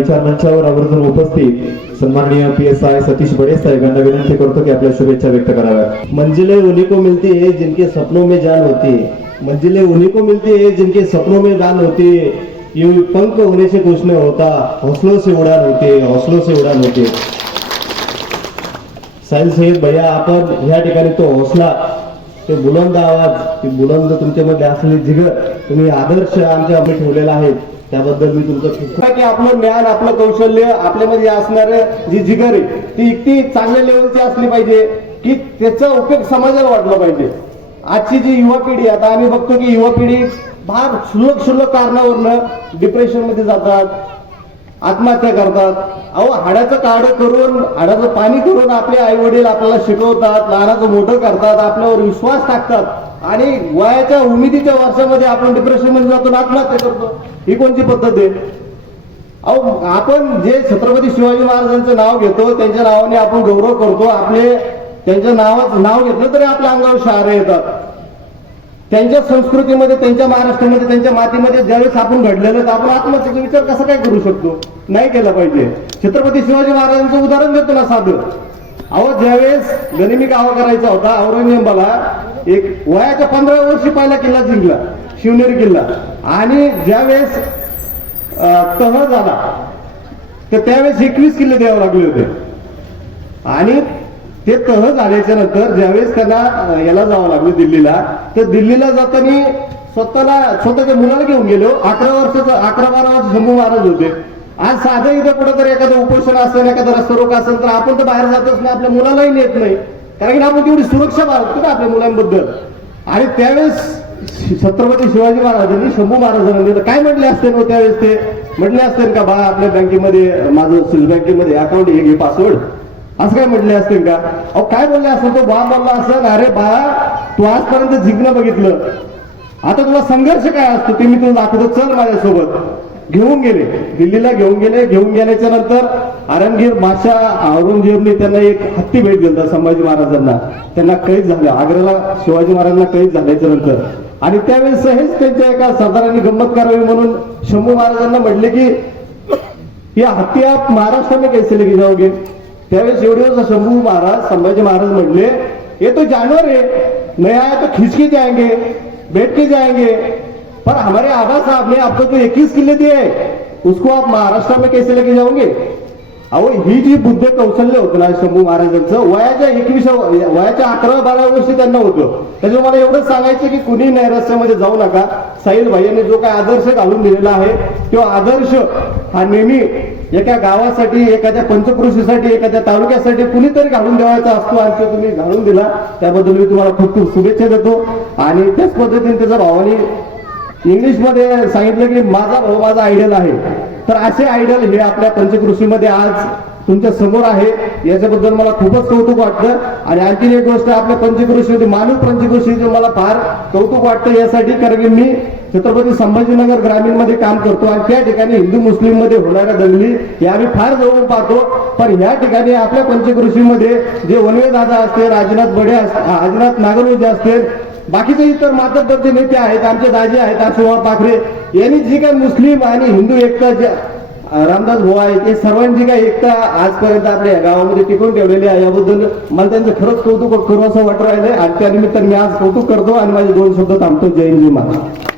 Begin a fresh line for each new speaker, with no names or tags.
विचार मंचावर आवर्जून उपस्थित सन्माननीय P S I Satish Bade साहेब यांना विनंती करतो की आपल्या शुभेच्छा व्यक्त कराव्यात.
मंजिले उन्हीं को मिलती है जिनके सपनों में जान होती है। मंजिले उन्हीं को मिलती है जिनके सपनों में जान होती है। ये पंख होने से कुछ नहीं होता हौसलों से उड़ान होती है हौसलों से उड़ान होती है। साहिल सय्यद भैया आपण ह्या ठिकाणी तो हौसला ते बुलंद आवाज ती बुलंद तुमच्यामध्ये असलेली जिगर तुम्ही आदर्श आमच्या ठेवलेला आहे. त्याबद्दल मी तुमचं खूप की आपलं ज्ञान आपलं कौशल्य आपल्यामध्ये असणारे जी जिगर आहे ती इतकी चांगल्या लेवलची असली पाहिजे की त्याचा उपयोग समाजाला वाटला पाहिजे. आजची जी युवा पिढी आता आम्ही बघतो की युवा पिढी फार क्षुल्लक क्षुल्लक कारणावरनं डिप्रेशनमध्ये जातात आत्महत्या करतात. अहो हाडाचं काढं करून हाडाचं पाणी करून आपले आई वडील आपल्याला शिकवतात लहानाचं मोठं करतात आपल्यावर विश्वास टाकतात. आणि वयाच्या उमेदीच्या वर्षामध्ये आपण डिप्रेशनमध्ये जातो आत्महत्या करतो. ही कोणती पद्धत आहे? अहो आपण जे छत्रपती शिवाजी महाराजांचं नाव घेतो त्यांच्या नावाने आपण गौरव करतो. आपले त्यांच्या नावाचं नाव घेतलं तरी आपल्या अंगावर शहारे येतात. त्यांच्या संस्कृतीमध्ये त्यांच्या महाराष्ट्रामध्ये त्यांच्या मातीमध्ये ज्यावेळेस आपण घडलेलं तर आपण आत्महत्येचा विचार कसा काय करू शकतो? नाही केला पाहिजे. छत्रपती शिवाजी महाराजांचं उदाहरण देतो ना साधं. अहो ज्यावेळेस गनिमी गावा करायचा होता औरंगजेबाला एक वयाच्या पंधरा वर्षी पहिला किल्ला जिंकला शिवनेरी किल्ला. आणि ज्यावेळेस तह झाला तर त्यावेळेस एकवीस किल्ले द्यावे लागले होते. आणि ते तह झाल्याच्यानंतर ज्यावेळेस त्यांना याला जावं लागलं दिल्लीला तर दिल्लीला जाताना स्वतःला स्वतःच्या मुलाला घेऊन गेलो. अकरा वर्षाचं अकरा बारा वर्ष शंभू महाराज होते. आज साधं इथं कुठं तर एखादं उपोषण असेल एखादा रस्ता असेल तर आपण तर बाहेर जातच नाही आपल्या मुलालाही नेत नाही. कारण की आपण तेवढी सुरक्षा बाळगतो ना आपल्या मुलांबद्दल. आणि त्यावेळेस छत्रपती शिवाजी महाराजांनी शंभू महाराजांनी तर काय म्हटले असते ना त्यावेळेस ते? म्हटले असते का बा आपल्या बँकेमध्ये माझं स्विस बँकेमध्ये अकाउंट हे घे पासवर्ड असं काय म्हटले असते का? अहो काय बोलले असं तो बा बोलला असं अरे बा तू आजपर्यंत जिंकणं बघितलं. आता तुला संघर्ष काय असतो? ते मी तुला दाखवतो. चल माझ्यासोबत. घेऊन गेले. दिल्लीला घेऊन गेले. घेऊन गेल्याच्यानंतर आरंगीर बादशाह औरंगजेबने त्यांना एक हत्ती भेट दिला संभाजी महाराजांना. त्यांना कैद झालं. आग्र्याला शिवाजी महाराजांना कैद झाल्याच्यानंतर. आणि त्यावेळेस सहज त्यांच्या एका सरदारांनी गंमत करावी म्हणून शंभू महाराजांना म्हटले की या हत्ती आप महाराष्ट्र में कैसे लेके जाओगे? त्यावेळेस एवढे शंभू महाराज संभाजी महाराज म्हटले ये तो जानवर आहे नया आया तो खींच के जाएंगे बैठ के जाएंगे. पर हमारे आबा साहब ने आपको जो इक्कीस किले दिए उसको आप महाराष्ट्र में कैसे लेके जाओगे? अहो ही जी बुद्ध कौशल्य होतं ना शंभू महाराजांचं. वयाच्या एकवीस वयाच्या अकरा बारा वर्षी त्यांना होतं. त्याच्यामुळे मला एवढंच सांगायचं की कुणी नैराश्यामध्ये जाऊ नका. साहिल भाईने जो काय आदर्श घालून दिलेला आहे तो आदर्श हा नेहमी एका गावासाठी एखाद्या पंचकृषीसाठी एखाद्या तालुक्यासाठी कुणीतरी घालून द्यावायचा असतो. आणि तो तुम्ही घालून दिला. त्याबद्दल मी तुम्हाला खूप खूप शुभेच्छा देतो. आणि त्याच पद्धतीने त्याचा भावानी इंग्लिशमध्ये सांगितलं की माझा भाऊ माझा आयडियल आहे. तर असे आयडियल हे आपल्या पंचकृषीमध्ये आज तुमच्यासमोर आहे. याच्याबद्दल मला खूपच कौतुक वाटतं. आणि आणखीन एक गोष्ट आपल्या पंचकृषीमध्ये मानव पंचकृषीचे मला फार कौतुक वाटतं. यासाठी कारण की मी छत्रपती संभाजीनगर ग्रामीणमध्ये काम करतो आणि त्या ठिकाणी हिंदू मुस्लिममध्ये होणाऱ्या दंगली हे आम्ही फार जवळून पाहतो. पण ह्या ठिकाणी आपल्या पंचकृषीमध्ये जे वनवे दादा असते राजनाथ बडे असते राजनाथ नागरवजे असते बाकीचे इतर मातब्बरचे नेते आहेत आमचे दाजे आहेत आशुभाऊ पाखरे यांनी जी काही मुस्लिम आणि हिंदू एकता जे रामदास भाऊ आहेत ते सर्वांची काही एकता आजपर्यंत आपल्या या गावामध्ये टिकून ठेवलेली आहे याबद्दल मला त्यांचं खरंच कौतुक करू असं वाटत राहिलंय. आणि त्यानिमित्त मी आज कौतुक करतो आणि माझे दोन शब्द थांबतो. जय जय महाराज.